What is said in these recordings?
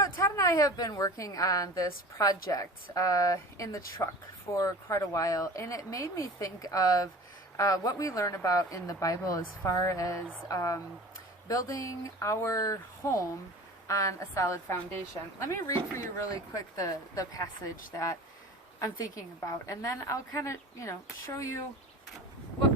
know, Todd and I have been working on this project in the truck for quite a while, and it made me think of what we learn about in the Bible as far as building our home on a solid foundation. Let me read for you really quick the passage that I'm thinking about, and then I'll kind of, show you what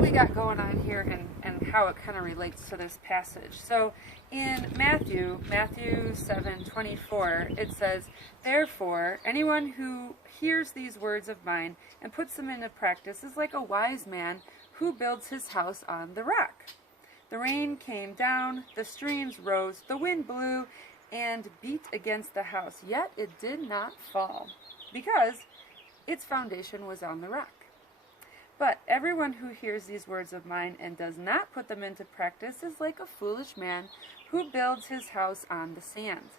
we got going on here and how it kind of relates to this passage. So in Matthew 7:24, it says, "Therefore, anyone who hears these words of mine and puts them into practice is like a wise man who builds his house on the rock. The rain came down, the streams rose, the wind blew and beat against the house, yet it did not fall, because its foundation was on the rock. But everyone who hears these words of mine and does not put them into practice is like a foolish man who builds his house on the sand.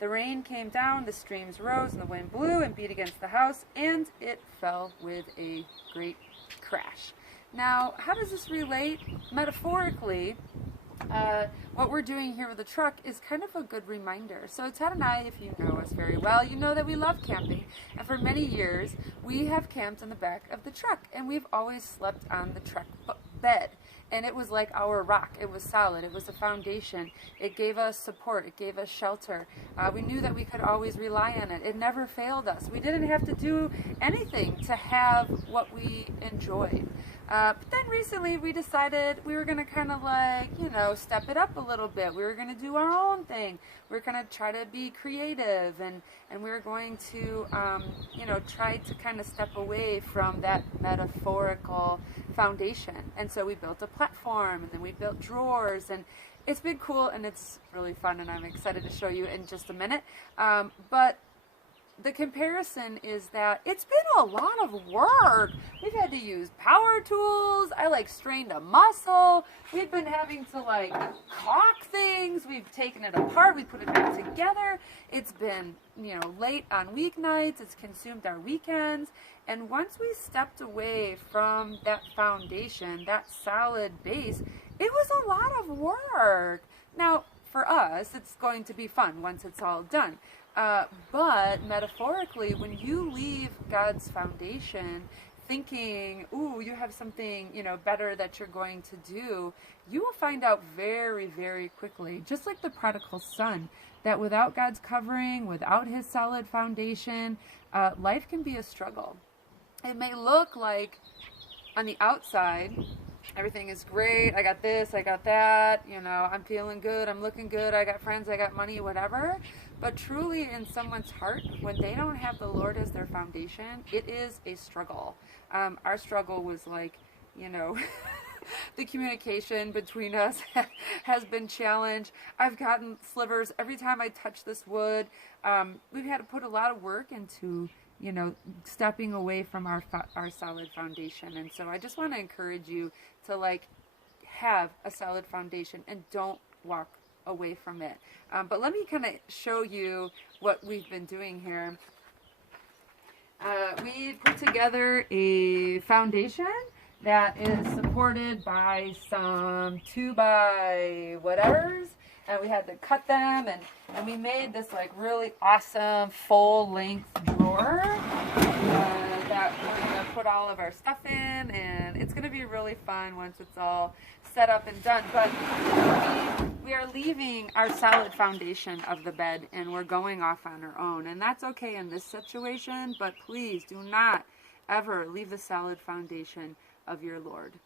The rain came down, the streams rose, and the wind blew and beat against the house, and it fell with a great crash." Now, how does this relate? Metaphorically, what we're doing here with the truck is kind of a good reminder. So Ted and I, if you know us very well, you know that we love camping. And for many years, we have camped in the back of the truck. And we've always slept on the truck bed. And it was like our rock. It was solid. It was a foundation. It gave us support. It gave us shelter. We knew that we could always rely on it. It never failed us. We didn't have to do anything to have what we enjoyed. But then recently we decided we were going to kind of step it up a little bit. We were going to do our own thing. We were going to try to be creative, and we were going to, try to kind of step away from that metaphorical foundation. And so we built a platform, and then we built drawers, and it's been cool, and it's really fun, and I'm excited to show you in just a minute. But the comparison is that it's been a lot of work. We've had to use power tools. I strained a muscle. We've been having to caulk things. We've taken it apart. We put it back together. It's been, late on weeknights. It's consumed our weekends. And once we stepped away from that foundation, that solid base, it was a lot of work. Now, for us, it's going to be fun once it's all done. But metaphorically, when you leave God's foundation thinking, ooh, you have something, better that you're going to do, you will find out very, very quickly, just like the prodigal son, that without God's covering, without his solid foundation, life can be a struggle. It may look like on the outside, everything is great, I got this, I got that, I'm feeling good, I'm looking good, I got friends, I got money, whatever. But truly in someone's heart, when they don't have the Lord as their foundation, it is a struggle. Our struggle was the communication between us has been challenged. I've gotten slivers every time I touch this wood. We've had to put a lot of work into stepping away from our solid foundation. And so I just want to encourage you to have a solid foundation and don't walk away from it. But let me kind of show you what we've been doing here. We put together a foundation that is supported by some 2x-whatevers. And we had to cut them, and we made this really awesome full-length drawer that we're going to put all of our stuff in, and it's going to be really fun once it's all set up and done. But we are leaving our solid foundation of the bed, and we're going off on our own. And that's okay in this situation, but please do not ever leave the solid foundation of your Lord.